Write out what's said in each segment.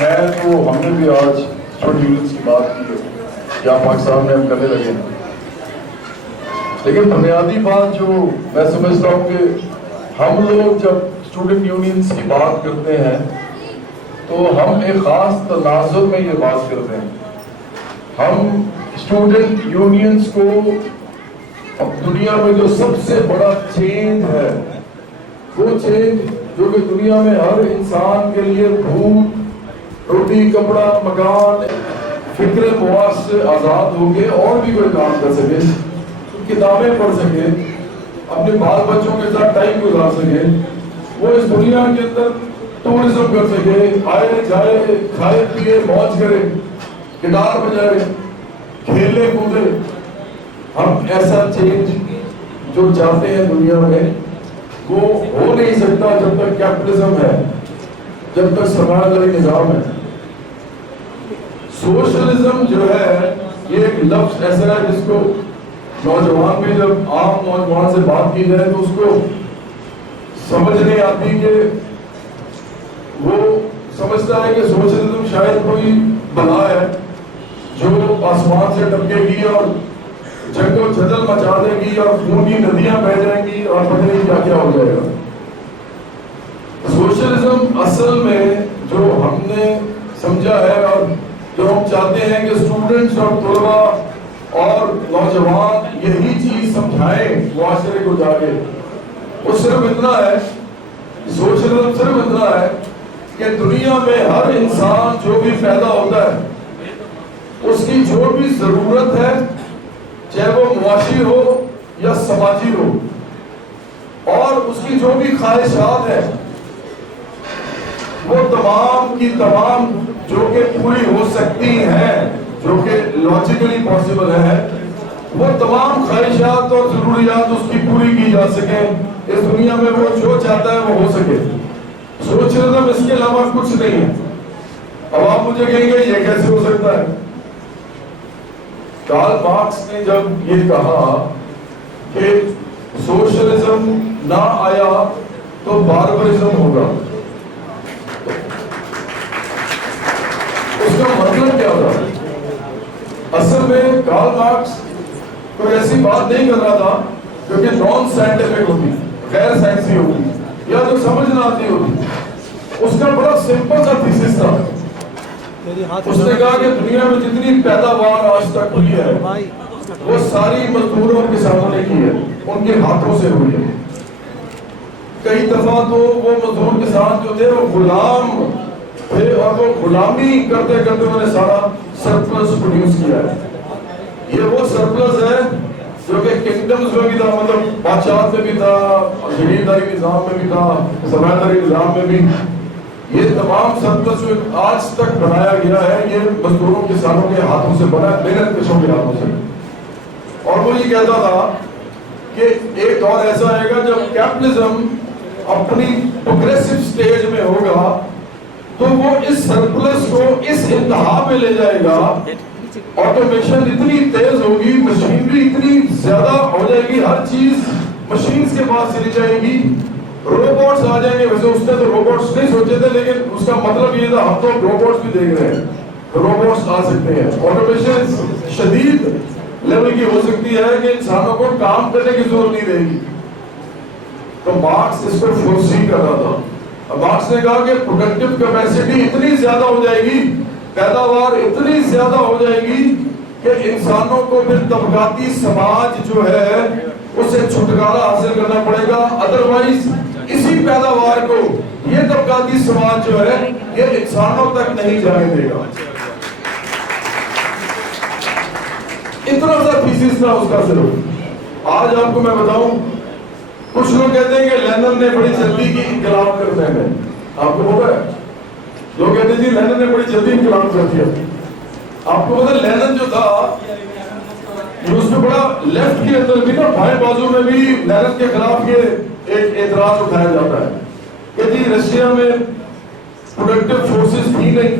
ہے تو ہم نے بھی آج اسٹوڈنٹ یونینس کی بات کی ہے، کیا پاکستان میں ہم کرنے لگے ہیں، لیکن بنیادی بات جو میں سمجھتا ہوں کہ ہم لوگ جب اسٹوڈنٹ یونینس کی بات کرتے ہیں تو ہم ایک خاص تناظر میں یہ بات کرتے ہیں. ہم اسٹوڈنٹ یونینس کو دنیا میں جو سب سے بڑا چینج ہے، وہ چینج جو کہ دنیا میں ہر انسان کے لیے بھوک، روٹی، کپڑا، مکان، فکر مواز سے آزاد ہو کے اور بھی کوئی کام کر سکے، کتابیں پڑھ سکے، اپنے بال بچوں کے ساتھ ٹائم گزار سکے، وہ اس دنیا کے اندر ٹورزم کر سکے، آئے جائے، کھائے پیے، موج کرے، گٹار بجائے، کھیلے کودے. ہم ایسا چینج جو چاہتے ہیں دنیا میں وہ ہو نہیں سکتا جب تک کیپٹلزم ہے، جب تک سرمایہ داری نظام ہے. سوشلزم جو ہے یہ ایک لفظ ایسا ہے جس کو نوجوان بھی، جب عام نوجوان سے بات کی جائے تو اس کو سمجھ نہیں آتی، کہ وہ سمجھتا ہے کہ سوشلزم شاید کوئی بلا ہے جو آسمان سے ٹپکے گی اور جنگ و جدل مچا دے گی اور خون کی ندیاں بہ جائیں گی اور پتہ نہیں کیا کیا ہو جائے گا. سوشلزم اصل میں جو ہم نے سمجھا ہے اور جو ہم چاہتے ہیں کہ اسٹوڈنٹس اور طلباء اور نوجوان یہی چیز سمجھائیں معاشرے کو جا کے، وہ صرف اتنا ہے، سوشلزم صرف اتنا ہے کہ دنیا میں ہر انسان جو بھی پیدا ہوتا ہے اس کی جو بھی ضرورت ہے، چاہے وہ معاشی ہو یا سماجی ہو، اور اس کی جو بھی خواہشات ہیں وہ تمام کی تمام جو کہ پوری ہو سکتی ہیں، جو کہ لاجیکلی پاسبل ہے، وہ تمام خواہشات اور ضروریات اس کی پوری کی جا سکیں، اس دنیا میں وہ جو چاہتا ہے وہ ہو سکے. سوشلزم اس کے علاوہ کچھ نہیں ہے. اب آپ مجھے کہیں گے یہ کیسے ہو سکتا ہے؟ کارل مارکس نے جب یہ کہا کہ سوشلزم نہ آیا تو باربرزم ہوگا، اس کا مطلب کیا تھا؟ اصل میں کارل مارکس کوئی ایسی بات نہیں کر رہا تھا جو کہ نان سائنٹیفک ہوتی، غیر سائنسی ہوتی یا جو سمجھ نہ آتی ہوتی. اس کا بڑا سمپل سا تھیسس تھا. اس نے کہا کہ دنیا میں جتنی پیداوار آج تک ہوئی ہے وہ ساری مزدوروں اور کسانوں نے کی ہے، ان کے ہاتھوں سے ہوئی ہے. کئی دفعہ تو وہ مزدور کسان جو تھے وہ غلام تھے اور وہ غلامی کرتے کرتے انہوں نے سارا سرپلس پروڈیوس کیا ہے. یہ وہ سرپلس ہے جو کہ کنگڈمز میں بھی تھا، مطلب بادشاہت میں بھی تھا، زمینداری نظام میں بھی تھا، سرمایہ داری نظام میں بھی. یہ تمام سرپلس جو آج تک بنایا گیا ہے یہ مزدوروں کسانوں کے ہاتھوں سے بنا، محنت کشوں کے ہاتھوں سے. اور وہ یہ کہتا تھا کہ ایک دور ایسا آئے گا جب کیپٹلزم اپنی پروگریسو سٹیج میں ہوگا تو وہ اس سرپلس کو اس انتہا پہ لے جائے گا، آٹومیشن اتنی تیز ہوگی، مشینری اتنی زیادہ ہو جائے گی، ہر چیز مشینز کے پاس چلی جائے گی، روبوٹس آ جائیں گے. ویسے اس نے تو روبوٹس نہیں سوچے تھے لیکن اس کا مطلب یہ تھا ہم تو روبوٹس بھی دیکھ رہے ہیں، روبوٹس آ سکتے ہیں. آٹومیشن شدید لیول کی ہو سکتی ہے کہ انسانوں کو کام کرنے کی ضرورت نہیں رہے گی. تو مارکس اس کو فورسی کر رہا تھا. مارکس نے کہا کہ پروڈکٹیو کیپیسٹی اتنی زیادہ ہو جائے گی، پیداوار اتنی زیادہ ہو جائے گی کہ انسانوں کو پھر طبقاتی سماج جو ہے اسے چھٹکارا حاصل کرنا پڑے گا. ادروائز اسی پیداوار کو یہ طبقاتی سماج جو ہے یہ انسانوں تک نہیں جانے دے گا. اتنا سا تھیسس تھا اس کا. صرف آج آپ کو میں بتاؤں، کچھ لوگ کہتے ہیں کہ لینن نے بڑی جلدی کی انقلاب کرتے ہیں. آپ کو پتا ہے لوگ کہتے ہیں جی لینن نے بڑی جلدی انقلاب کر دیا. آپ کو پتا لینن جو تھا اس میں بڑا لیفٹ کے اندر بھی نا بھائی بازو میں بھی لینن کے خلاف یہ ایک اعتراض اٹھایا جاتا ہے کہ جی رشیا میں پروڈکٹیو فورسز تھی نہیں،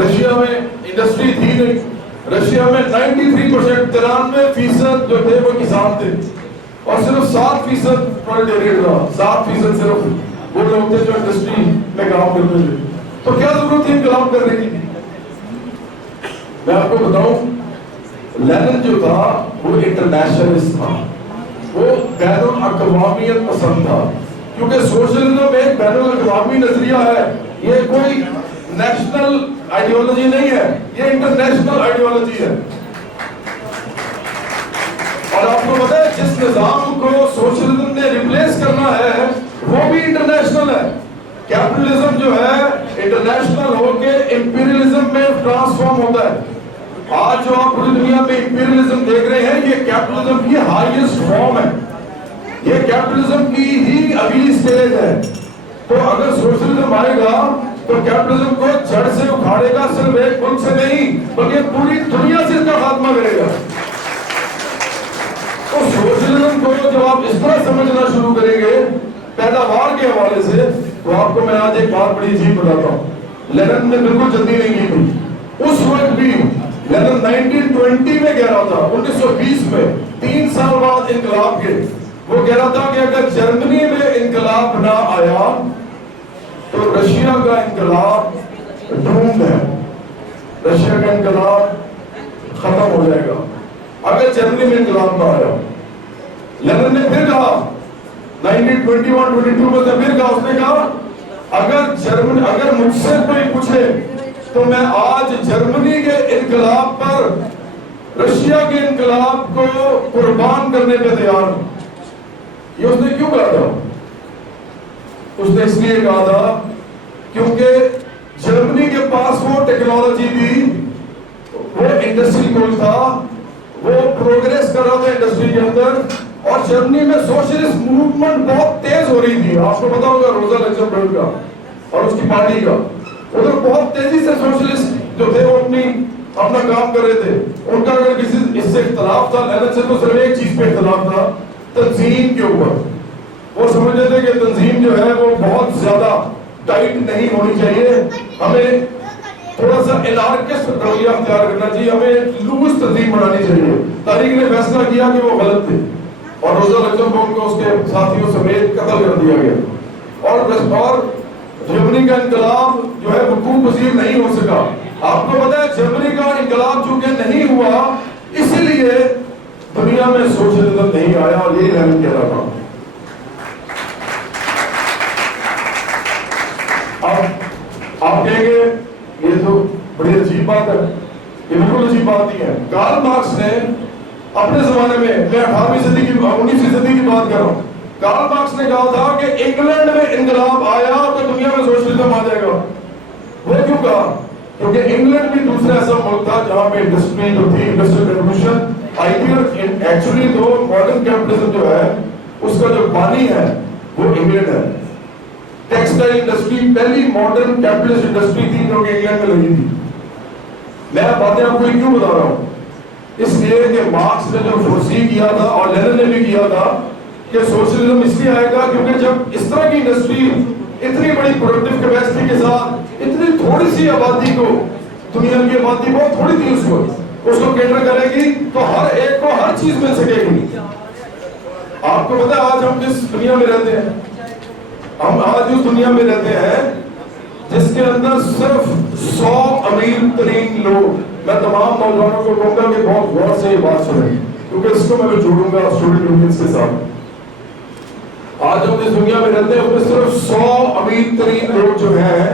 رشیا میں انڈسٹری تھی نہیں، رشیا میں 93% 93% جو تھے وہ کسان تھے اور صرف 7% پرولیٹیریٹ تھا. 7% صرف وہ لوگ تھے جو انڈسٹری میں کام کرتے تھے. تو کیا ضرورت تھی انقلاب کرنے کی؟ میں آپ کو بتاؤں، لینن جو تھا وہ انٹرنیشنلسٹ تھا، وہ بین الاقوامیت پسند تھا، کیونکہ سوشلزم ایک بین الاقوامی نظریہ ہے، یہ کوئی نیشنل آئیڈیالوجی نہیں ہے، یہ انٹرنیشنل آئیڈیالوجی ہے۔ اور آپ کو پتہ ہے جس نظام کو سوشلزم نے ریپلیس کرنا ہے وہ بھی انٹرنیشنل ہے۔ کیپٹلزم جو ہے انٹرنیشنل ہو کے امپیریلزم میں ٹرانسفارم ہوتا ہے۔ آج جو آپ پوری دنیا میں امپیریلزم دیکھ رہے ہیں، یہ کیپٹلزم کی ہائیسٹ فارم ہے، یہ کیپٹلزم کی ہی اگلی سٹیج ہے۔ تو اگر سوشلزم آئے گا تو کیپٹلزم کو جڑ سے اکھاڑے گا، صرف ایک ملک سے نہیں بلکہ پوری دنیا سے اس کا خاتمہ کرے گا۔ تو سوشلزم کو جب آپ اس طرح سمجھنا شروع کریں گے پیداوار کے حوالے سے، تو آپ کو میں آج ایک بات بڑی عجیب بتاتا ہوں۔ لینن نے بالکل جلدی نہیں کی تھی، اس وقت بھی لینن 1920 میں کہہ رہا تھا، 1920 میں 3 سال بعد انقلاب کے، وہ کہہ رہا تھا کہ اگر جرمنی میں انقلاب نہ آیا تو رشیا کا انقلاب ڈومڈ ہے، رشیا کا انقلاب ختم ہو جائے گا اگر جرمنی میں انقلاب نہ آیا۔ لینن نے پھر کہا 1921-22 میں پھر کہا، اس نے کہا اگر مجھ سے کوئی پوچھے تو میں آج جرمنی کے انقلاب پر رشیا کے انقلاب کو قربان کرنے پہ تیار ہوں۔ یہ اس نے کیوں کہا تھا؟ اس نے اس لیے کہا تھا کیونکہ جرمنی کے پاس وہ ٹیکنالوجی تھی، وہ انڈسٹری ملک تھا، وہ پروگریس کر رہا تھا انڈسٹری کے اندر، اور جرمنی میں سوشلسٹ موومنٹ بہت تیز ہو رہی تھی۔ آپ کو پتا ہوگا روزا لکسمبرگ کا اور اس کی پارٹی کا، ادھر بہت تیزی سے سوشلسٹ جو تھے وہ اپنا کام کر رہے تھے۔ ان کا اگر کسی اس سے اختلاف تھا لینن سے، تو صرف ایک چیز پہ اختلاف تھا، تنظیم کے اوپر۔ وہ سمجھتے تھے کہ تنظیم جو ہے وہ بہت زیادہ ٹائٹ نہیں ہونی چاہیے، ہمیں تھوڑا سا انارکسٹ رویہ اختیار کرنا چاہیے، ہمیں لوز تنظیم بنانی چاہیے۔ تاریخ نے فیصلہ کیا کہ وہ غلط تھے، اور روزا لکسمبرگ کو اس کے ساتھیوں سمیت قتل کر دیا گیا، اور جرمنی کا انقلاب جو ہے وقوع پذیر نہیں ہو سکا۔ آپ کو پتا ہے جرمنی کا انقلاب چونکہ نہیں ہوا، اسی لیے دنیا میں سوشلزم نہیں آیا، اور یہی لینن کہہ رہا تھا۔ اب آپ کہیں گے یہ تو بڑی عجیب بات ہے، یہ بالکل عجیب بات نہیں ہے۔ کارل مارکس نے اپنے زمانے میں 18ویں صدی کی 19ویں صدی کی بات کر رہا ہوں، کارل مارکس نے کہا تھا کہ انگلینڈ میں انقلاب آیا تو دنیا میں سوشلزم آ جائے گا۔ وہ کیوں کہا؟ کیونکہ انگلینڈ بھی دوسرا ایسا ملک تھا جہاں پہ انڈسٹری جو تھی، انڈسٹریل ریولوشن آئی تھی، اور ایکچولی تو ماڈرن کیپٹلزم جو ہے اس کا جو بانی ہے وہ انگلینڈ ہے۔ ٹیکسٹائل انڈسٹری پہلی ماڈرن کیپٹلسٹ انڈسٹری تھی جو کہ انگلینڈ میں لگی تھی۔ میں باتیں آپ کو کیوں بتا رہا ہوں؟ اس لیے کہ مارکس نے جو فورسی کیا تھا اور لینن نے بھی کیا تھا کہ سوشلزم اس لیے آئے گا کیونکہ جب اس طرح کی انڈسٹری اتنی بڑی پروڈکٹیو کیپیسٹی کے ساتھ اتنی تھوڑی سی آبادی کو، دنیا کی آبادی بہت تھوڑی تھی اس کو کیٹر کرے گی تو ہر ایک کو ہر چیز مل سکے گی۔ آپ کو پتا ہے آج ہم جس دنیا میں رہتے ہیں، ہم آج اس دنیا میں رہتے ہیں جس کے اندر صرف 100 امیر ترین لوگ، میں تمام نوجوانوں کو کہوں گا کہ بہت غور سے یہ بات سنیں کیونکہ اس کو میں جوڑوں گا اسٹوڈنٹ یونینز کے ساتھ۔ آج ہم جس دنیا میں رہتے ہیں اس میں صرف 100 امیر ترین لوگ جو ہیں،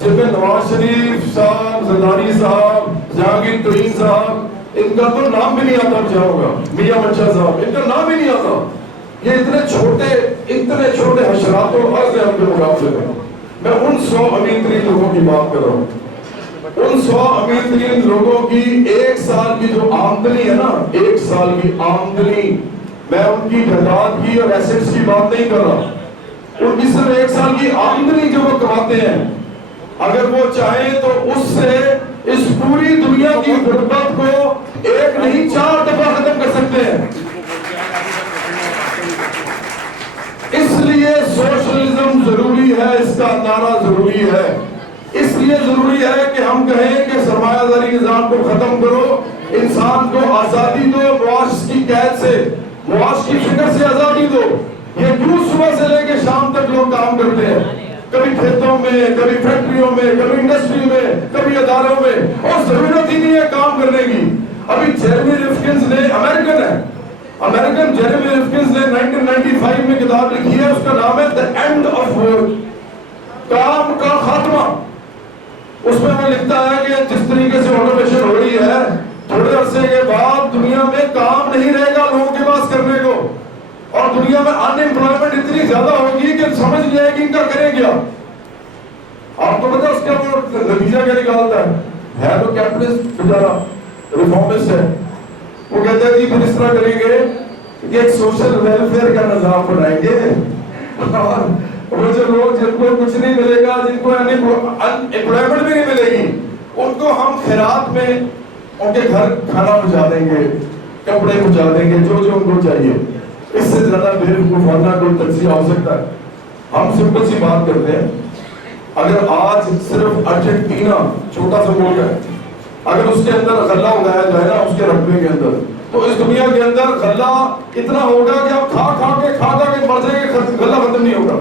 جن میں نواز شریف صاحب، زرداری صاحب، جہانگیر ترین صاحب، ان کا تو نام بھی نہیں آتا مجھے ہوگا، میاں منشا صاحب، ان کا نام ہی نہیں آتا۔ یہ اتنے چھوٹے حشرات و عرض ہیں ان کے مقابلے میں۔ میں ان 100 امیر ترین لوگوں کی بات کر رہا ہوں۔ ان 100 امیر ترین لوگوں کی ایک سال کی جو آمدنی ہے نا، ایک سال کی آمدنی، میں ان کی جائیداد کی اور ایسٹس کی بات نہیں کر رہا، ان کی صرف ایک سال کی آمدنی جو وہ کماتے ہیں، اگر وہ چاہیں تو اس سے اس پوری دنیا کی غربت کو ایک نہیں 4 دفعہ ختم کر سکتے ہیں۔ اس لیے سوشلزم ضروری ہے، اس کا نعرہ ضروری ہے، اس لیے ضروری ہے کہ ہم کہیں کہ سرمایہ داری نظام کو ختم کرو، انسان کو آزادی دو، معاش کی قید سے، معاش کی فکر سے آزادی دو۔ یہ کیوں صبح سے لے کے شام تک لوگ کام کرتے ہیں؟ کبھی کھیتوں میں، کبھی فیکٹریوں میں، کبھی انڈسٹری میں، کبھی اداروں میں، اور ضرورت ہی نہیں ہے کام کرنے کی. ابھی جیرمی ریفکنز نے، امریکن جیرمی ریفکنز نے 1995 میں کتاب لکھی ہے، اس کا نام ہے The End of Work، کام کا خاتمہ. اس میں وہ لکھتا ہے کہ جس طریقے سے آٹومیشن ہو رہی ہے، تھوڑے عرصے کے بعد دنیا میں کام نہیں رہے گا لوگوں کے پاس کرنے کو، اور دنیا میں ان امپلائمنٹ اتنی زیادہ ہوگی کہ سمجھ نہیں آئے گی ان کا کریں کیا. آپ کو پتا اس کا وہ نتیجہ کیا نکالتا ہے تو کیپٹلسٹ بیچارہ ریفارمسٹ ہے. وہ کہتا ہے جی پھر اس طرح کریں گے کہ ایک سوشل ویلفیئر کا نظام بنائیں گے، اور وہ جو لوگ جن کو کچھ نہیں ملے گا، جن کو امپلائمنٹ بھی نہیں ملے گی، ان کو ہم خیرات میں ان کے گھر کھانا پہنچا دیں گے، کپڑے پہنچا دیں گے، جو ان کو چاہیے. اس سے زیادہ بیوقوفانہ کوئی تجزیہ ہو سکتا ہے؟ ہم سمپل سی بات کرتے ہیں. اگر آج صرف ارجنٹینا چھوٹا سا ملک ہے، اگر اس کے اندر غلہ اگایا جائے نا اس کے رقبے کے اندر، تو اس دنیا کے اندر غلہ اتنا ہوگا کہ آپ کھا کے مر جائیں گے، غلہ ختم نہیں ہوگا.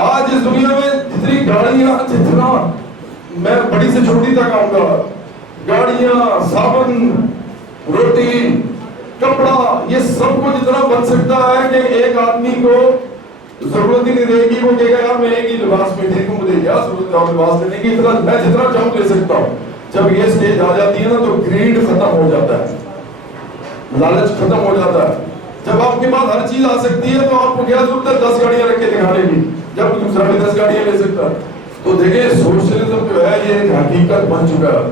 آج اس دنیا میں جتنی گاڑیاں، جتنا میں بڑی سے چھوٹی تک آؤں گا، گاڑیاں، صابن، روٹی، کپڑا، یہ سب کو جتنا بن سکتا ہے کہ ایک آدمی کو ضرورت ہی نہیں رہے گی، وہ کہے گا یار میں ایک ہی لباس میں ٹھیک ہوں، مجھے کیا ضرورت ہے لباس لینے کی، اتنا میں جتنا چاہوں لے سکتا ہوں. جب یہ سٹیج آ جاتی ہے نا تو گریڈ ختم ہو جاتا ہے، لالچ ختم ہو جاتا ہے. جب آپ کے پاس ہر چیز آ سکتی ہے تو آپ کو کیا ضرورت ہے 10 گاڑیاں رکھ کے دکھانے کی، جب دوسرا بھی 10 گاڑیاں لے سکتا ہے. تو دیکھیں سوشلزم جو ہے یہ ایک حقیقت بن چکا ہے،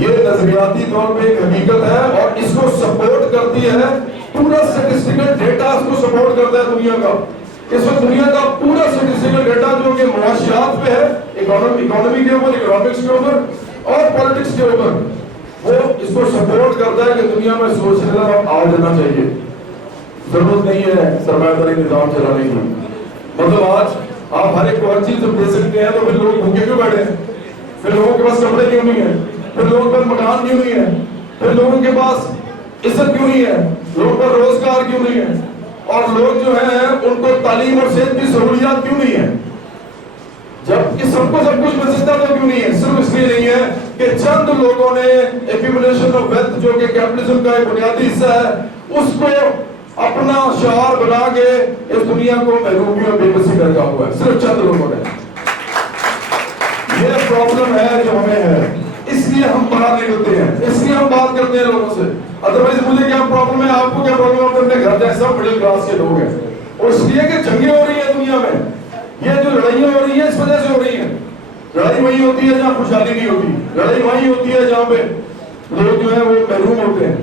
یہ نظریاتی طور پہ ایک حقیقت ہے، اور اس کو سپورٹ کرتی ہے پورا اسٹیٹسٹیکل ڈیٹا، اس کو سپورٹ کرتا ہے دنیا کا. اس وقت دنیا کا پورا اسٹیٹسٹیکل ڈیٹا جو کہ معاشیات پہ ہے، اکانومی کے اوپر، اکنامکس کے اوپر اور پالیٹکس کے اوپر، وہ اس کو سپورٹ کرتا ہے کہ دنیا میں سوشلزم آ جانا چاہیے. ضرورت نہیں ہے سرمایہ داری نظام چلانے کی. مطلب آج آپ ہر ایک کو ہر چیز دے سکتے ہیں، تو پھر لوگ بھوکے کیوں بیٹھے ہیں؟ پھر لوگوں کے پاس کپڑے کیوں نہیں ہیں؟ پھر لوگوں پر مکان کیوں نہیں ہے؟ پھر لوگوں کے پاس عزت کیوں نہیں ہے؟ لوگوں پر روزگار کیوں نہیں ہے؟ اور لوگ جو ہیں ان کو تعلیم اور صحت کی سہولیات کیوں نہیں ہے؟ جب کہ سب کو سب کچھ مل سکتا تو کیوں نہیں ہے؟ صرف اس لیے نہیں ہے کہ چند لوگوں نے ایکیومولیشن آف ویلتھ جو کہ کیپٹلزم کا ایک بنیادی حصہ ہے، اس کو اپنا شعار بنا کے اس دنیا کو محرومی اور بے بسی کر رکھا ہوا ہے، صرف چند لوگوں نے. یہ پرابلم ہے جو ہمیں ہے، اس لیے ہم باہر نکلتے ہیں، اس لیے ہم بات کرتے ہیں لوگوں سے. ادروائز مجھے کیا پرابلم ہے، آپ کو کیا پرابلم ہے؟ اپنے گھر جائیں، سب مڈل کلاس کے لوگ ہیں. اور اس لیے کہ جنگیں ہو رہی ہیں دنیا میں، یہ جو لڑائیاں ہو رہی ہیں اس وجہ سے ہو رہی ہیں. لڑائی وہی ہوتی ہے جہاں خوشحالی نہیں ہوتی، لڑائی وہی ہوتی ہے جہاں پہ لوگ جو ہے وہ محروم ہوتے ہیں.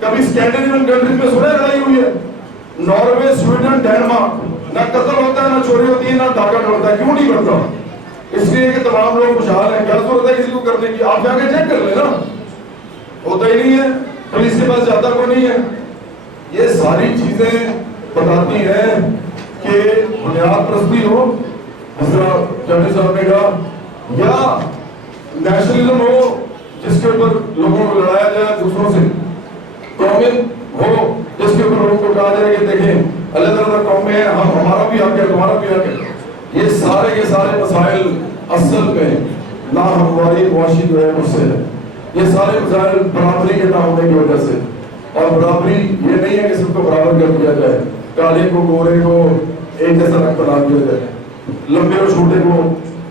کبھی اسکینڈینیوین کنٹریز میں سنا لڑائی ہوئی ہے؟ ناروے، سویڈن، ڈینمارک، نہ قتل ہوتا ہے، نہ چوری ہوتی ہے، نہ ڈاکہ ڈالتا ہے. کیوں نہیں کرتا؟ اس لیے کہ تمام لوگ خوشحال ہیں. کیا ضرورت ہے کسی کو کرنے کی؟ آپ جا کے چیک کر لیں نا، ہوتا ہی نہیں ہے، پولیس کے پاس جاتا کوئی نہیں ہے. یہ ساری چیزیں بتاتی ہیں کہ بنیاد پرستی ہو، جنرل صاحب نے کہا، یا نیشنلزم ہو جس کے اوپر لوگوں کو لڑایا جائے دوسروں سے، قومیت ہو جس کے اوپر لوگوں کو کہا جائے کہ دیکھیں اللہ تعالیٰ قوم میں ہم، ہمارا بھی حق ہے، تمہارا بھی حق ہے. یہ سارے کے سارے مسائل اصل میں ناہمواری معاشی جو ہے اس سے ہے. یہ سارے مسائل برابری کے نہ ہونے کی وجہ سے. اور برابری یہ نہیں ہے کہ سب کو برابر کر دیا جائے، کالے کو گورے کو ایک جیسا رنگ بنا دیا جائے، لمبے اور چھوٹے کو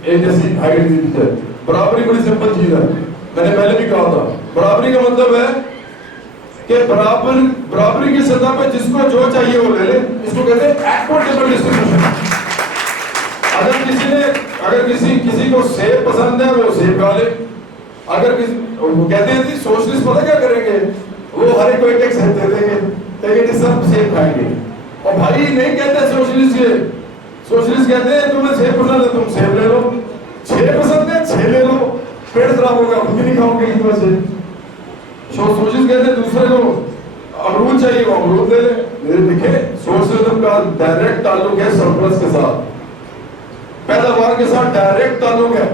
ایک جیسی ہائٹ دی جائے. برابری بڑی سمپل چیز ہے. میں نے پہلے بھی کہا تھا برابری کا مطلب ہے کہ برابری کی سطح پہ جس کو جو چاہیے وہ لے لے. اس کو کہتے ہیں ایکوٹیبل ڈسٹریبیوشن. اگر کسی کو سیب پسند ہے وہ سیب کھا لے. اگر کہتے ہیں سوشلسٹ پتہ کیا کریں گے، وہ ہر ایک کو ایک سیب دے دیں گے لیکن سب سیب کھائیں گے. اور بھائی نہیں کہتے سوشلسٹ یہ، سوشلسٹ کہتے ہیں تمہیں سیب پسند ہے تم سیب لے لو، 6 پسند ہے 6 لے لو، پیٹ خراب ہوگا خود بھی نہیں کھاؤ گے کی وجہ سے. سوشلسٹ کہتے ہیں دوسرے کو امرود چاہیے وہ امرود لے لے. دیکھیں سوشلزم کا ڈائریکٹ تعلق ہے سرپلس کے ساتھ، پیداوار کے ساتھ ڈائریکٹ تعلق ہے.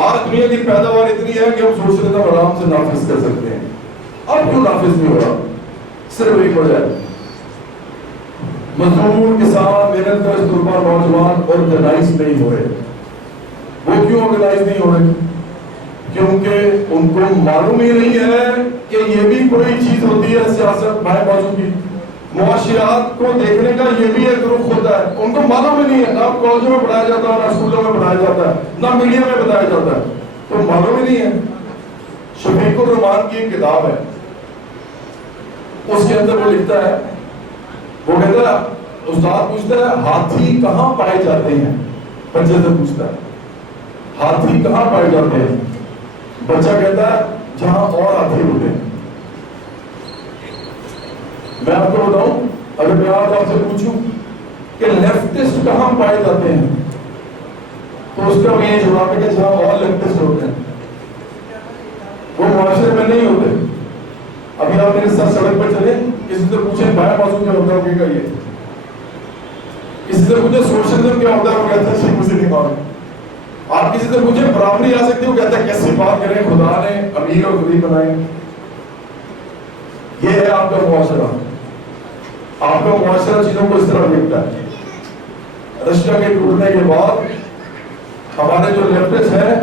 آج دنیا کی پیداوار اتنی ہے کہ ہم سوشلزم آرام سے نافذ کر سکتے ہیں. اب کیوں نافذ نہیں ہو رہا؟ صرف ایک وجہ ہے، مزدور کسان محنت کش طلباء نوجوان آرگنائز نہیں ہو رہے. وہ کیوں آرگنائز نہیں ہو رہے؟ کیونکہ ان کو معلوم ہی نہیں ہے کہ یہ بھی کوئی چیز ہوتی ہے سیاست بائیں بازو کی. معاشیات کو دیکھنے کا یہ بھی ایک رخ ہوتا ہے. ان کو معلوم ہی نہیں ہے. نہ کالجوں میں پڑھایا جاتا ہے، نہ اسکولوں میں پڑھایا جاتا ہے، نہ میڈیا میں بتایا جاتا ہے. تو معلوم ہی نہیں ہے. شفیق الرحمان کی ایک کتاب ہے، اس کے اندر وہ لکھتا ہے، وہ کہتا ہے، استاد پوچھتا ہے ہاتھی کہاں پائے جاتے ہیں. بچے سے پوچھتا ہے ہاتھی کہاں پائے جاتے ہیں. بچہ کہتا ہے جہاں اور ہاتھی ہوتے ہیں. میں آپ کو بتاؤں، اگر میں آپ سے پوچھوں کہ لیفٹسٹ کہاں پائے جاتے ہیں، تو اس کا یہ جواب ہے کہ جہاں اور لیفٹسٹ ہوتے ہیں. وہ معاشرے میں نہیں ہوتے. ابھی آپ میرے ساتھ سڑک پر چلے، کسی سے پوچھیں بائیں بازو کیا ہوتا ہے، کہ یہ کسی سے پوچھیں سوشلزم کیا ہوتا ہے، وہ کہتا ہے شیخ مجھے نہیں معلوم. آپ کسی سے پوچھیں برابری آ سکتی ہے، وہ کہتا ہے کیسی بات کریں، خدا نے امیر اور غریب بنائے. یہ ہے آپ کا معاشرہ. آپ کا معاشرہ چیزوں کو اس طرح دیکھتا ہے. رشیا کے ٹوٹنے کے بعد ہمارے جو لیفٹسٹ ہیں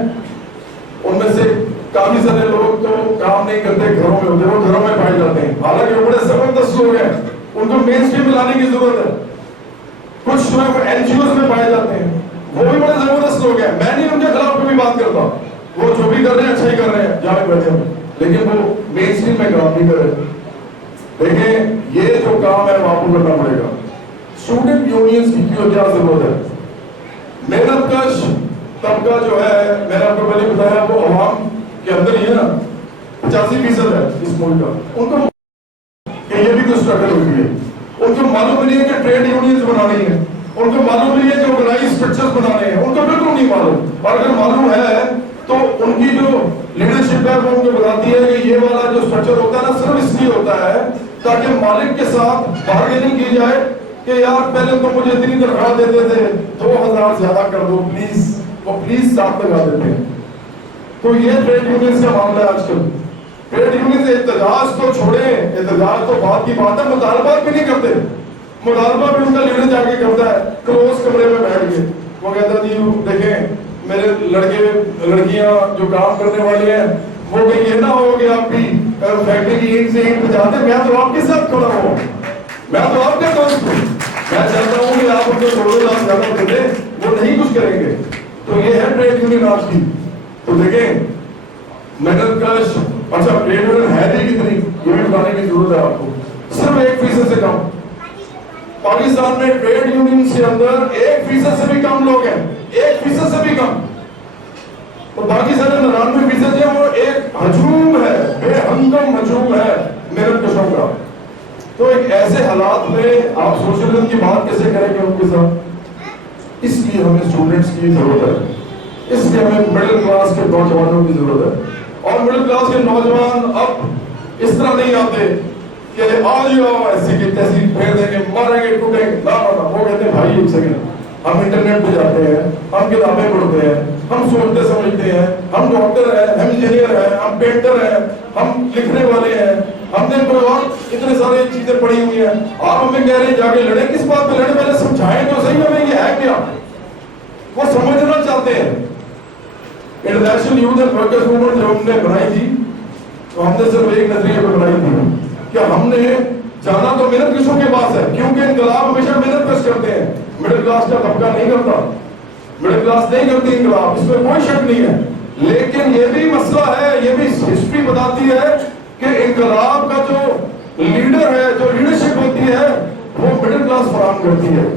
ان میں سے کافی سارے لوگ تو کام نہیں کرتے، گھروں میں ہوتے، وہ گھروں میں پائے جاتے ہیں. حالانکہ وہ بڑے زبردست لوگ ہیں، ان کو مین اسٹریم میں لانے کی ضرورت ہے. کچھ لوگ این جی اوز میں پائے جاتے ہیں، وہ بھی بڑے زبردست لوگ ہیں. میں نہیں ان کے خلاف کوئی بات کرتا، وہ جو بھی کر رہے ہیں اچھا ہی کر رہے ہیں جہاں بیٹھے ہیں، لیکن وہ مین اسٹریم میں کام نہیں کر رہے. دیکھیں یہ جو کام ہے وہ آپ کو کرنا پڑے گا. اسٹوڈنٹ یونینز کی کیا ضرورت ہے؟ محنت کش طبقہ جو ہے، میں نے آپ کو پہلے بتایا، وہ عوام کے اندر ہی ہے نا، 85% ہے اس ملک کا. ان کو کہ یہ بھی کوئی اسٹرگل ہوتی ہے. ان کو معلوم نہیں ہے کہ ٹریڈ یونینز بنانی ہے. ان کو معلوم نہیں ہے کہ آرگنائز اسٹرکچرز بنانے ہیں. ان کو بالکل نہیں معلوم. اور اگر معلوم ہے تو ان کی جو لیڈرشپ ہے وہ ان کو بتاتی ہے کہ یہ والا جو اسٹرکچر ہوتا ہے نا، صرف اس لیے ہوتا ہے تاکہ مالک کے ساتھ بارگیننگ کی جائے کہ یار پہلے تو مجھے اتنی تنخواہ دیتے تھے، 2000 زیادہ کر دو پلیز. وہ پلیز ساتھ لگا دیتے ہیں. تو یہ ٹریڈ یونینز کا معاملہ ہے آج کل. ٹریڈ یونینز احتجاج تو چھوڑیں، احتجاج تو بات کی بات ہے، مطالبات بھی نہیں کرتے. مطالبہ بھی ان کا لیڈر جا کے کرتا ہے کلوز کمرے میں بیٹھ کے. وہ کہتا جی دیکھیں میرے لڑکے لڑکیاں جو کام کرنے والے ہیں، وہ کہیں یہ نہ ہو کہ آپ کی فیکٹری کی اینٹ سے اینٹ بجاتے. میں تو آپ کے ساتھ کھڑا ہوں، میں تو آپ کے دوست ہوں. میں چاہتا ہوں کہ آپ ان کو 2,000 زیادہ دے دیں، وہ نہیں کچھ کریں گے. تو یہ ہے ٹریڈ یونین آج کی. تو دیکھیں محنت کش، اچھا ٹریڈ یونین ہے بھی کتنی، یہ بھی بتانے کی ضرورت ہے آپ کو. صرف 1% سے کم. پاکستان میں ٹریڈ یونین سے اندر 1% سے بھی کم لوگ ہیں، 1% سے بھی کم. تو باقی سارے 99% ہیں وہ ایک ہجوم ہے، بے ہنگم ہجوم ہے محنت کشوں کا. تو ایک ایسے حالات میں آپ سوشلزم کی بات کیسے کریں گے ان کے ساتھ؟ اس لیے ہمیں اسٹوڈنٹس کی ضرورت ہے. اس لیے ہمیں مڈل کلاس کے نوجوانوں کی ضرورت ہے. اور مڈل کلاس کے نوجوان اب اس طرح نہیں آتے کہ آج ایسی کی تیسی پھیر دیں گے، ماریں گے، ٹوٹیں گے. نہ وہ کہتے ہیں بھائی ایک سیکنڈ، ہم انٹرنیٹ پہ جاتے ہیں، ہم کتابیں پڑھتے ہیں، ہم سوچتے سمجھتے ہیں، ہم ڈاکٹر ہیں، ہم انجینئر ہیں، ہم پینٹر ہیں، ہم لکھنے والے ہیں، ہم نے کوئی اور اتنے سارے چیزیں پڑھی ہوئی ہیں. آپ ہمیں کہہ رہے ہیں جا کے لڑیں. کس بات پہ لڑیں؟ پہلے سمجھائیں تو صحیح ہمیں یہ ہے کیا. وہ سمجھنا چاہتے ہیں. International youth and workers movement جو ہم نے بنائی تھی، تو ہم نے صرف ایک نظریے پہ بنائی تھی کہ ہم نے جانا تو محنت کشوں کے پاس ہے، کیونکہ انقلاب ہمیشہ محنت کش کرتے ہیں. مڈل کلاس کا طبقہ نہیں کرتا، مڈل کلاس نہیں کرتی انقلاب، اس میں کوئی شک نہیں ہے. لیکن یہ بھی مسئلہ ہے، یہ بھی ہسٹری بتاتی ہے کہ انقلاب کا جو لیڈر ہے، جو لیڈرشپ ہوتی ہے، وہ مڈل کلاس فراہم کرتی ہے.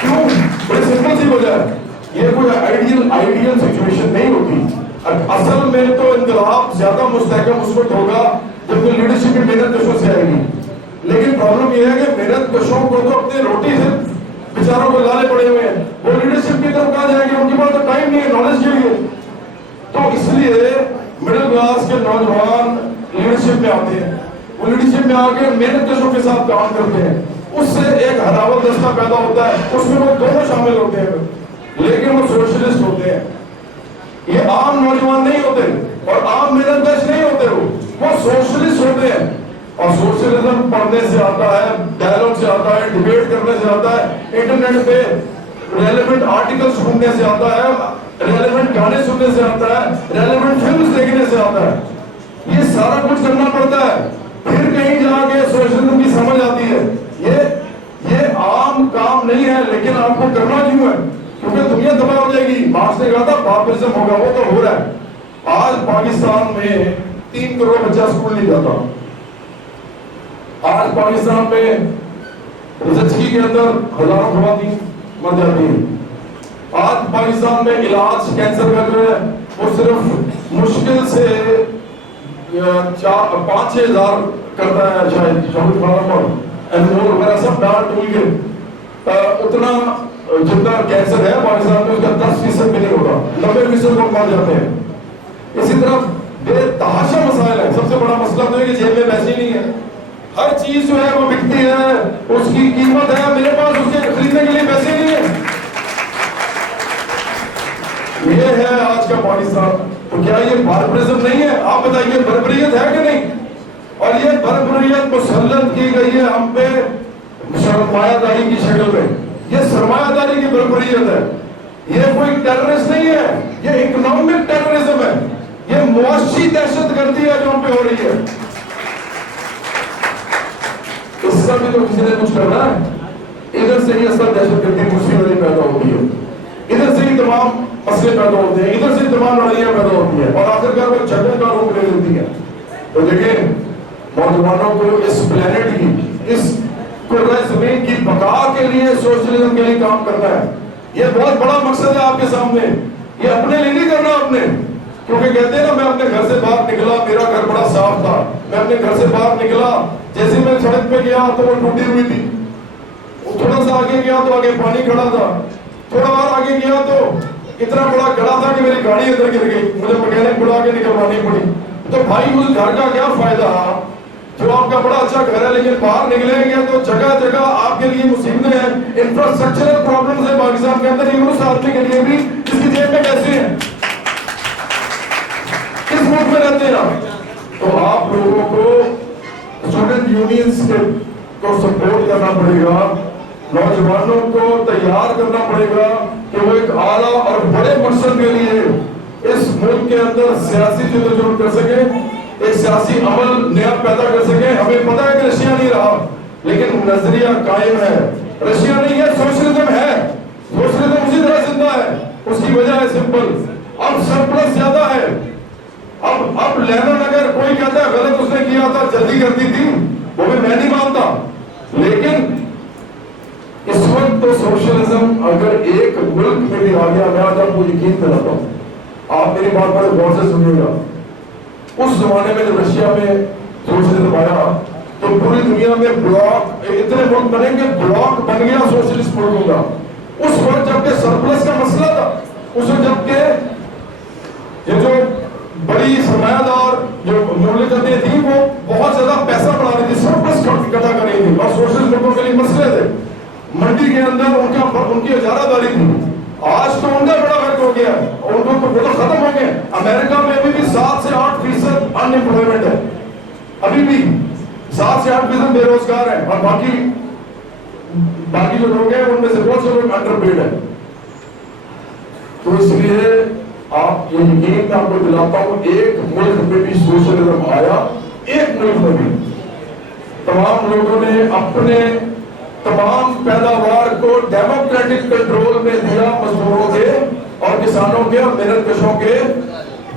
کیوں؟ بڑی سمپل سی وجہ ہے. یہ کوئی آئیڈیل سچویشن نہیں ہوتی. اصل میں تو انقلاب زیادہ مستحکم اس وقت ہوگا جب کہ لیڈرشپ کی محنت کشوں سے آئے گی. لیکن پرابلم یہ ہے کہ محنت کشوں کو تو اپنی روٹی سے بیچاروں کو لالے پڑے ہوئے ہیں، وہ لیڈرشپ کی طرف کہاں جائیں گے؟ ان کے پاس تو ٹائم نہیں ہے نالج کے لیے. تو اس لیے مڈل کلاس کے نوجوان لیڈرشپ میں آتے ہیں. وہ لیڈرشپ میں آ کے محنت کشوں کے ساتھ کام کرتے ہیں. اس سے ایک ہراول دستہ پیدا ہوتا ہے، اس میں وہ دونوں شامل ہوتے ہیں، لیکن وہ سوشلسٹ ہوتے ہیں. یہ عام نوجوان نہیں ہوتے اور عام محنت کش نہیں ہوتے، وہ سوشلسٹ ہوتے ہیں. اور سوشلزم پڑھنے سے آتا ہے, ڈائلاگ سے آتا ہے, ڈیبیٹ کرنے سے آتا ہے, انٹرنیٹ پہ ریلیونٹ آرٹیکل ڈھونڈنے سے آتا ہے, ریلیونٹ گانے سننے سے آتا ہے, ریلیونٹ فلمز دیکھنے سے آتا ہے. یہ سارا کچھ کرنا پڑتا ہے, پھر کہیں جا کے سوشلزم کی سمجھ آتی ہے. یہ عام کام نہیں ہے, لیکن آپ کو کرنا کیوں ہے؟ کیونکہ دنیا تباہ ہو جائے گی. مارکس نے کہا تھا باربرزم ہوگا, وہ تو ہو رہا ہے. آج پاکستان میں 3 کروڑ بچہ اسکول نہیں جاتا. آج پاکستان میں زچگی کے اندر ہزاروں خواتین مر جاتی ہیں. آج پاکستان میں علاج کینسر کا جو ہے وہ صرف مشکل سے 5-6 ہزار کرتا ہے شاید شہید فارم اور اینمول وغیرہ سب ڈال ٹول کے. اتنا جتنا کینسر ہے پاکستان میں اس کا 10% بھی نہیں ہوتا, 90% لوگ مر جاتے ہیں. اسی طرح بے تحاشا مسائل ہیں. سب سے بڑا مسئلہ تو ہے کہ جیب میں پیسے نہیں ہے. ہر چیز جو ہے وہ بکتی ہے, اس کی قیمت ہے, میرے پاس اس کے خریدنے کے لیے پیسے نہیں ہے. یہ ہے آج کا پاکستان. تو کیا یہ باربرزم نہیں ہے؟ آپ بتائیے بربریت ہے کہ نہیں؟ اور یہ بربریت مسلط کی گئی ہے ہم پہ سرمایہ داری کی شکل میں. یہ سرمایہ داری کی بربریت ہے. یہ کوئی ٹیررسٹ نہیں ہے, یہ اکنامک ٹیررزم ہے. یہ معاشی دہشت گردی ہے جو ہم پہ ہو رہی ہے. اس کا بھی تو کسی نے کچھ کرنا ہے. ادھر سے ہی اصل دہشت گردی مصیبتیں پیدا ہوتی ہے, ادھر سے ہی تمام مسئلے پیدا ہوتے ہیں, ادھر سے ہی تمام لڑائیاں پیدا ہوتی ہیں, اور آخرکار وہ جھگڑے کا روپ لے لیتی ہیں. تو دیکھیں نوجوانوں کو اس پلانٹ کی, اس کرۂ زمین کی بقا کے لیے سوشلزم کے لیے کام کرنا ہے. یہ بہت بڑا مقصد ہے آپ کے سامنے. یہ اپنے لیے نہیں کرنا آپ نے, کیونکہ کہتے ہیں نا میں اپنے گھر سے باہر نکلا, میرا گھر بڑا صاف تھا, میں اپنے گھر سے باہر نکلا, جیسے میں سڑک پہ گیا تو وہ ٹوٹی ہوئی تھی, تھوڑا سا آگے گیا تو آگے پانی کھڑا تھا, تھوڑا اور آگے گیا تو اتنا بڑا گڑھا تھا کہ میری گاڑی ادھر گر گئی, مجھے مکینک بلا کے نکلوانی پڑی. تو بھائی اس گھر کا کیا فائدہ جو آپ کا بڑا اچھا گھر ہے, لیکن باہر نکلیں گے تو جگہ جگہ آپ کے لیے مصیبتیں ہیں, انفراسٹرکچرل پرابلمز ہیں پاکستان کے اندر. یہ اس آدمی کے لیے بھی جس کی جیب میں پیسے ہیں, کس ملک میں رہتے ہیں آپ. تو آپ لوگوں کو اسٹوڈنٹ یونینز کو سپورٹ کرنا پڑے گا, نوجوانوں کو تیار کرنا پڑے گا کہ وہ ایک اعلیٰ اور بڑے مقصد کے لیے اس ملک کے اندر سیاسی جدوجہد کر سکیں, ایک سیاسی عمل نیا پیدا کر سکیں. ہمیں پتہ ہے کہ رشیا نہیں رہا, لیکن نظریہ قائم ہے. رشیا نہیں ہے, سوشلزم ہے. سوشلزم اسی طرح زندہ ہے. اس کی وجہ ہے سمپل, اب سرپلس زیادہ ہے. اب لینن اگر کوئی کہتا ہے غلط اس نے کیا تھا, جلدی کرتی تھی, وہ بھی میں نہیں مانتا, لیکن اس وقت تو سوشلزم اگر ایک ملک میں بھی آ گیا, میں آج آپ کو یقین دلاتا ہوں, آپ میری بات بڑے غور سے سنیے گا. اس زمانے میں جب رشیا میں سوشلزم آیا تو پوری دنیا میں بلاک, اتنے ملک بنے کہ بلاک بن گیا سوشلسٹ ملکوں کا. اس وقت جبکہ سرپلس کا مسئلہ تھا, اس وقت جبکہ یہ جو بڑی سرمایہ دار جو مملکتیں تھیں وہ بہت زیادہ پیسہ بنا رہی تھی, سرپلس اکٹھا کر رہی تھی, اور سوشلسٹ ملکوں کے لیے مسئلے تھے. منڈی کے اندر ان کی اجارہ داری تھی. آج تو ان کا بڑا فرق ہو گیا, ان کو وہ تو ختم ہو گئے. امریکہ میں ابھی بھی 7 سے 8% ان ایمپلائمنٹ ہے, ابھی بھی 7 سے 8% بے روزگار ہیں, اور باقی جو لوگ ہیں ان میں سے بہت سے لوگ انڈر پیڈ ہیں. تو اس لیے آپ یہ یقین میں آپ کو دلاتا ہوں, ایک ملک میں بھی سوشلزم آیا, ایک ملک میں بھی تمام لوگوں نے اپنے تمام پیداوار کو ڈیموکریٹک کنٹرول میں دیا, مزدوروں کے اور کسانوں کے اور محنت کشوں کے.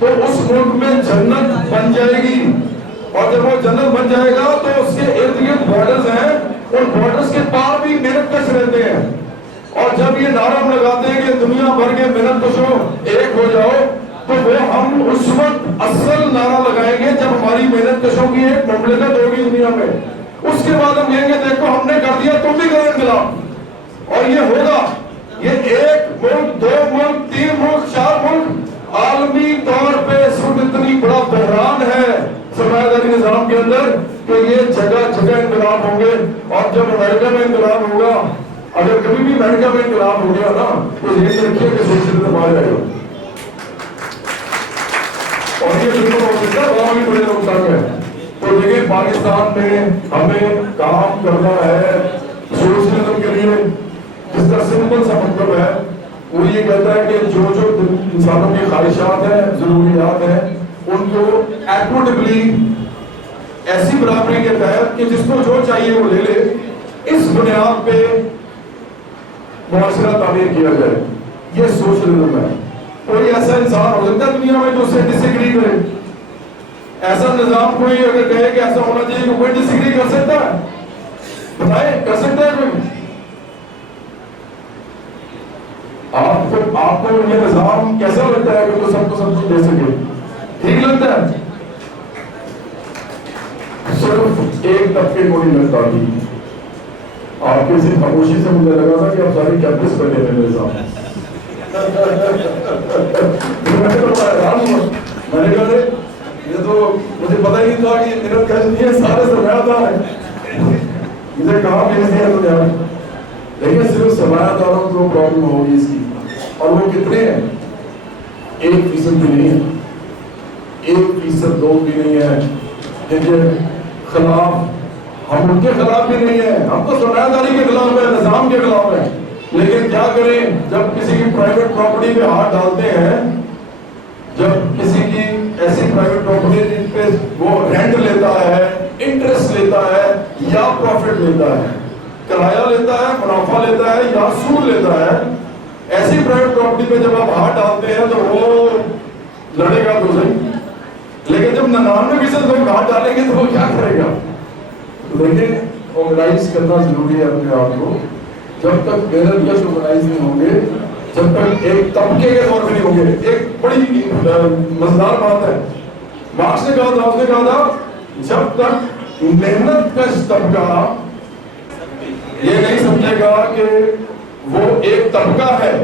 تو اس ملک میں جنت بن جائے گی, اور جب وہ جنت بن جائے گا تو اس کے ارد گرد بارڈرز ہیں, ان بارڈرز کے پار بھی محنت کش رہتے ہیں. اور جب یہ نعرہ ہم لگاتے ہیں کہ دنیا بھر کے محنت کشوں ایک ہو جاؤ, تو وہ ہم اس وقت اصل نعرہ لگائیں گے جب ہماری محنت کشوں کی ایک مملکت ہوگی دنیا میں. اس کے بعد ہم کہیں گے دیکھو ہم نے کر دیا, تم بھی کرو انقلاب. اور یہ ہوگا, یہ 1 ملک 2 ملک 3 ملک 4 ملک عالمی طور پہ سب اتنی بڑا بحران ہے سرمایہ داری نظام کے اندر کہ یہ جگہ جگہ انقلاب ہوں گے. اور جب امریکہ میں انقلاب ہوگا, اگر کبھی بھی امریکہ میں انقلاب ہو گیا نا, تو یہ رکھیے کہ سوشلزم آ جائے گا. اور یہ بالکل ہو سکتا ہے, وہاں بھی بڑے نقصان ہے. تو دیکھیں پاکستان میں ہمیں کام کرنا ہے سوشلزم کے لیے، جس کا سمپل سا مطلب ہے وہ یہ کہتا ہے کہ جو جو انسانوں کی خواہشات ہیں، ضروریات ہیں، ان کو ایکوٹیبلی ایسی برابری کے تحت کہ جس کو جو چاہیے وہ لے لے، اس بنیاد پہ معاشرہ تعمیر کیا جائے. یہ سوشلزم ہے. کوئی ایسا انسان ہو سکتا ہے دنیا میں جو اس سے ڈس ایگری کرے؟ ایسا نظام کوئی اگر کہے کہ ایسا ہونا چاہیے تو کوئی ڈس ایگری کر سکتا ہے؟ بتائیں، کر سکتا ہے کوئی؟ آپ کو یہ نظام کیسا لگتا ہے کہ وہ سب کو سب کچھ دے سکے؟ ٹھیک لگتا ہے؟ صرف ایک طبقے کو نہیں لگتا تھی. آپ کی صرف خاموشی سے مجھے لگا تھا کہ آپ ساری کیمپس کر لیتے میرے سامنے. میں نے کہا یہ تو مجھے پتا ہی نہیں تھا کہ میرا کیش نہیں ہے، سارے سرمایہ دار ہیں. مجھے کہاں بھیج دیا تو یار. لیکن صرف سرمایہ داروں کو پرابلم ہوگی اس کی، اور وہ کتنے ہیں؟ 1% بھی نہیں ہے، 1% لوگ بھی نہیں ہے جن کے خلاف. ہم ان کے خلاف بھی نہیں ہیں، ہم تو سرمایہ داری کے خلاف ہیں، نظام کے خلاف ہیں. لیکن کیا کریں، جب کسی کی پرائیویٹ پراپرٹی پہ ہاتھ ڈالتے ہیں، جب کسی کی ایسی پرائیویٹ پراپرٹی جن پہ وہ رینٹ لیتا ہے، انٹرسٹ لیتا ہے یا پروفٹ لیتا ہے، کرایہ لیتا ہے، منافع لیتا ہے یا سود لیتا ہے، ایسی پرائیویٹ پراپرٹی پہ جب آپ ہاتھ ڈالتے ہیں تو وہ لڑے گا تو صحیح. لیکن جب 99% لوگ ہاتھ ڈالیں گے تو وہ کیا کرے گا؟ لیکن آرگنائز کرنا ضروری ہے اپنے آپ کو. جب تک محنت یش آرگنائز نہیں ہوں گے، جب تک ایک طبقے کے طور پہ نہیں ہوں گے. ایک بڑی مزیدار بات ہے، مارکس نے کہا تھا جب تک محنت کش طبقہ یہ نہیں سمجھے گا کہ وہ ایک طبقہ ہے،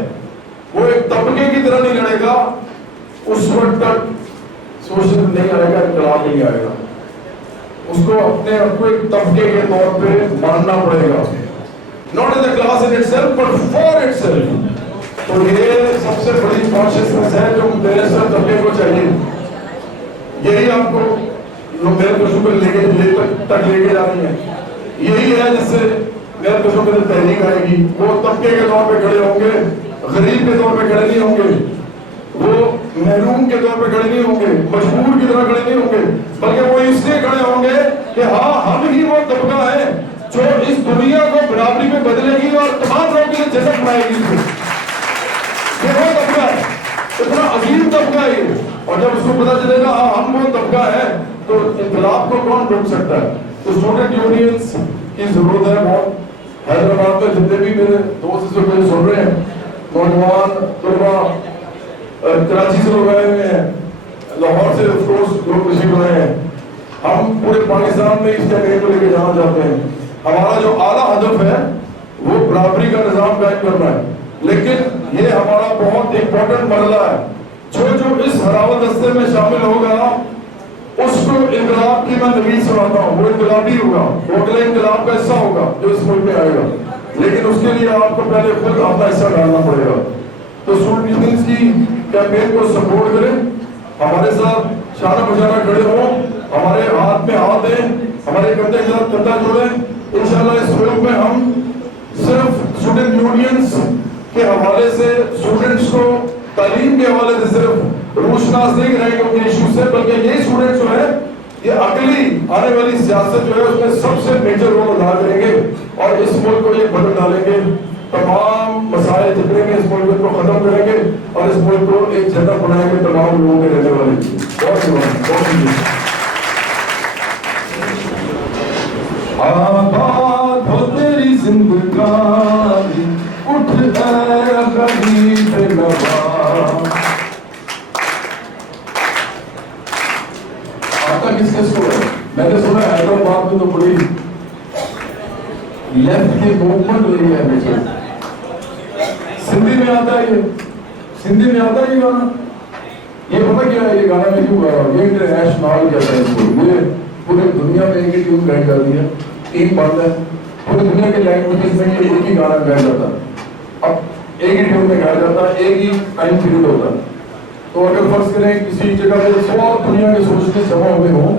وہ ایک طبقے کی طرح نہیں لڑے گا، اس وقت تک سوشل نہیں آئے گا، انقلاب نہیں آئے گا. اس کو اپنے آپ کو ایک طبقے کے طور پہ ماننا پڑے گا، not as a class in itself but for itself. تو یہ سب سے بڑی کانشیسنس ہے جو میرے سر طبقے کو چاہیے. یہی آپ کو میرے بچوں کو لے کے جانی ہے. یہی ہے جس سے میرے بچوں کے تحریک آئے گی. وہ طبقے کے طور پہ کھڑے ہوں گے، غریب کے طور پہ کھڑے نہیں ہوں گے، وہ محروم کے طور پہ کھڑے نہیں ہوں گے، مجبور کی طرح کھڑے نہیں ہوں گے، بلکہ وہ اس لیے کھڑے ہوں گے کہ ہاں ہم ہی وہ طبقہ ہے جو اس دنیا کو برابری میں بدلے گی اور تمام لوگوں کے لیے جنت بنائے گی. یہ وہ طبقہ ہے، اتنا عظیم طبقہ ہے یہ. اور جب اس کو پتا چلے گا ہاں ہم وہ طبقہ ہے تو انقلاب کو کون روک سکتا ہے؟ تو اسٹوڈنٹ یونینز کی ضرورت ہے بہت. حیدرآباد میں جتنے بھی میرے دوست اس وقت سن رہے ہیں، نوجوان طلبا کراچی سے لوگ آئے ہوئے ہیں، لاہور سے آف کورس لوگ تشریف لائے ہیں. ہم پورے پاکستان میں اس جگہ کو لے کے جانا چاہتے ہیں. ہمارا جو اعلیٰ ہدف ہے وہ برابری کا نظام قائم کرنا ہے. لیکن یہ ہمارا بہت امپورٹنٹ مرحلہ ہے. جو اس ہراوت دستے میں شامل ہوگا اس کو انقلاب کی میں نوید سناتا ہوں، وہ انقلابی ہوگا، وہ اگلے انقلاب کا حصہ ہوگا جو اس ملک میں آئے گا. لیکن اس کے لیے آپ کو پہلے خود اپنا حصہ ڈالنا پڑے گا. تو اسٹوڈنٹ یونینز کی کیمپین کو سپورٹ کریں، ہمارے ساتھ شانہ بشانہ کھڑے ہوں، ہمارے ہاتھ میں ہاتھ دیں، ہمارے کندھے کے ساتھ کندھا جوڑیں. انشاءاللہ اس ملک میں ہم صرف اسٹوڈنٹ یونینز کے حوالے سے اسٹوڈنٹس کو تعلیم کے حوالے سے صرف روشناس نہیں کریں گے ان کے ایشو سے، بلکہ یہ اسٹوڈنٹ جو ہے یہ اگلی آنے والی سیاست جو ہے اس میں سب سے میجر رول ادا کریں گے اور اس ملک کو یہ بدل ڈالیں گے. تمام مسائل جتنے بھی اس ملک کو ختم کریں گے اور اس ملک کو ایک جنت بنائیں گے تمام لوگوں کے رہنے والے. بہت شکریہ. آباد ہو تیری زندگانی، اٹھ اے غریب نواز. آپ کا کس کس کو ہے؟ میں نے سنا حیدرآباد میں تو بڑی لیفٹ کی موومنٹ رہی ہے ہمیشہ. سندھی میں آتا ہے یہ، سندھی میں آتا ہے یہ گانا. یہ پتہ کیا ہے یہ گانا میں کیوں گا رہا ہوں؟ یہ انٹرنیشنل کہتا ہے اس کو. یہ پورے دنیا میں ایک ہی ٹیون گائی جاتی ہے، تین بات ہے پوری دنیا کے لینگویجز میں یہ ایک ہی گانا گایا جاتا ہے. اب ایک ہی ٹیون میں گایا جاتا ہے، ایک ہی ٹائم پیریڈ ہوتا ہے. تو اگر فرض کریں کسی جگہ پہ 100 دنیا کے سوچنے جمع ہوئے ہوں